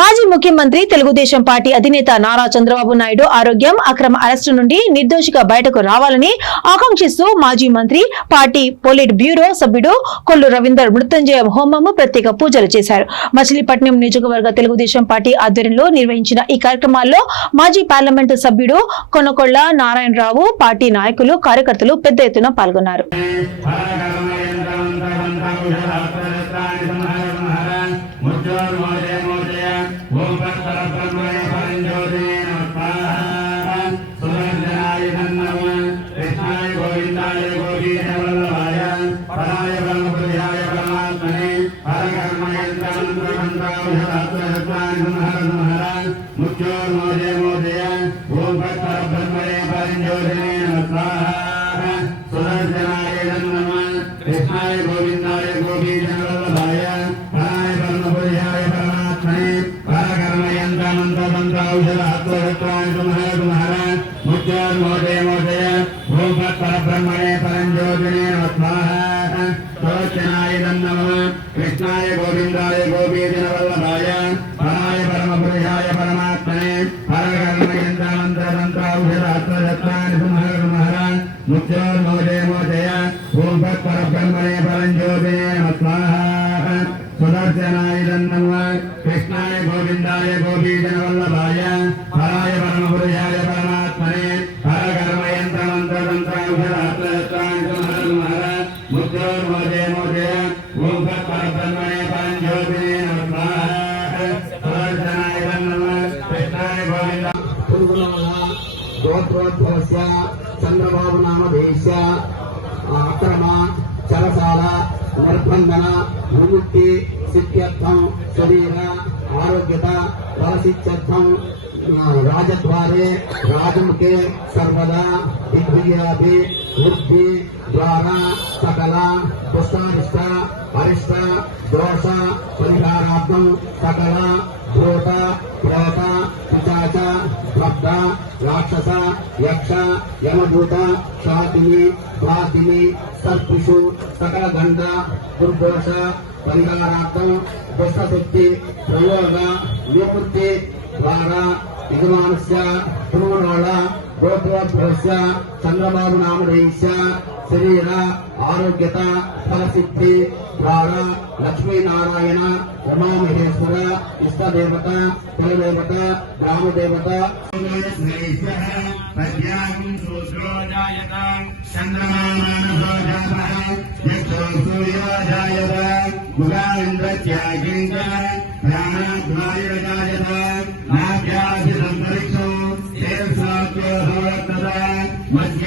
మాజీ ముఖ్యమంత్రి తెలుగుదేశం పార్టీ అధినేత నారా చంద్రబాబు నాయుడు ఆరోగ్యం అక్రమ అరెస్టు నుండి నిర్దోషిగా బయటకు రావాలని ఆకాంక్షిస్తూ మాజీ మంత్రి పార్టీ పొలిట్ బ్యూరో సభ్యుడు కొల్లు రవీందర్ మృత్యుంజయ హోమము ప్రత్యేక పూజలు చేశారు. మచిలీపట్నం నియోజకవర్గ తెలుగుదేశం పార్టీ ఆధ్వర్యంలో నిర్వహించిన ఈ కార్యక్రమాల్లో మాజీ పార్లమెంటు సభ్యుడు కొనకొళ్ళ నారాయణరావు పార్టీ నాయకులు కార్యకర్తలు పెద్ద ఎత్తున పాల్గొన్నారు. मुख्योर्मोदय मोदय ओम परब्रह्मणे परञ्जोधने नमस्वाः सुदर्शनाय नमः कृष्णाय गोविन्दाय गोपीजनवल्लभाय प्राणाय ओम परब्रह्मणे परञ्जोधने नमः కృష్ణాయ గోవిందాయ గోపీజనవల్లభాయ పరాయ పరమపురుషాయ పరమాత్మనే పరకర్మయంత్రమంత్రతంత్రౌషధాత్మహత్వాయ కుమహర కుమహర ముఖ్యోర్మోదయ మోదయ ఓం పరబ్రహ్మణే పరంజ్యోతినే నమః సుదర్శనాయ నమః కృష్ణాయ గోవిందాయ గోపీజనవల్లభాయ ಗೋತ್ರೋದ್ಭವಸ್ಯ ಚಂದ್ರಬಾಬು ನಾಮ ದೇಶ ಅಕ್ರಮ ಚಲಸಾಲ ನಿರ್ಬಂಧನ ವಿಮುಕ್ತಿ ಸಿದ್ಧ್ಯರ್ಥಂ ಶರೀರ ಆರೋಗ್ಯದ ಪ್ರಾಸಿತ್ಯರ್ಥಂ ರಾಜದ್ವಾರೆ ರಾಜಮುಖೆ ಸರ್ವದಾ ದಿಗ್ವಿಜಯಾಪಿ ವೃದ್ಧಿ ದ್ವಾರ ಸಕಲ ಪುಷ್ಟಾರಿಷ್ಟ ಅರಿಷ್ಟ ದೋಷ ಪರಿಹಾರಾರ್ಥಂ ಸಕಲ రాక్షస యక్ష యమభూత శాతిని భాతిని సర్పిషు సకల గంధ దుర్ఘోష పరిహారార్థం దుష్టశక్తి ప్రయోగ నివృత్తి ద్వారా యజమానస్య ಗೋಪೋದ್ಭವಸ್ಯ ಚಂದ್ರಬಾಬು ನಾಮಧೇಯಸ್ಯ ಶರೀರ ಆರೋಗ್ಯತ ಫಲಸಿದ್ಧಿ ದ್ವಾರ ಲಕ್ಷ್ಮೀನಾರಾಯಣ ಉಮಾಮಹೇಶ್ವರ ಇಷ್ಟದೇವತ ಕುಲದೇವತ ಗ್ರಾಮದೇವತ ಚಂದ್ರಮಾನಸೋಜಾತ ಮುಗಾಂದ್ರತ್ಯಾಗಿಂದ್ರ ಪ್ರಾಣಾಧ್ವಾಯ ಜಾಯತ ನಾಭ್ಯಾಸಿ ಸಂತರಿಕ್ಷೋ మధ్య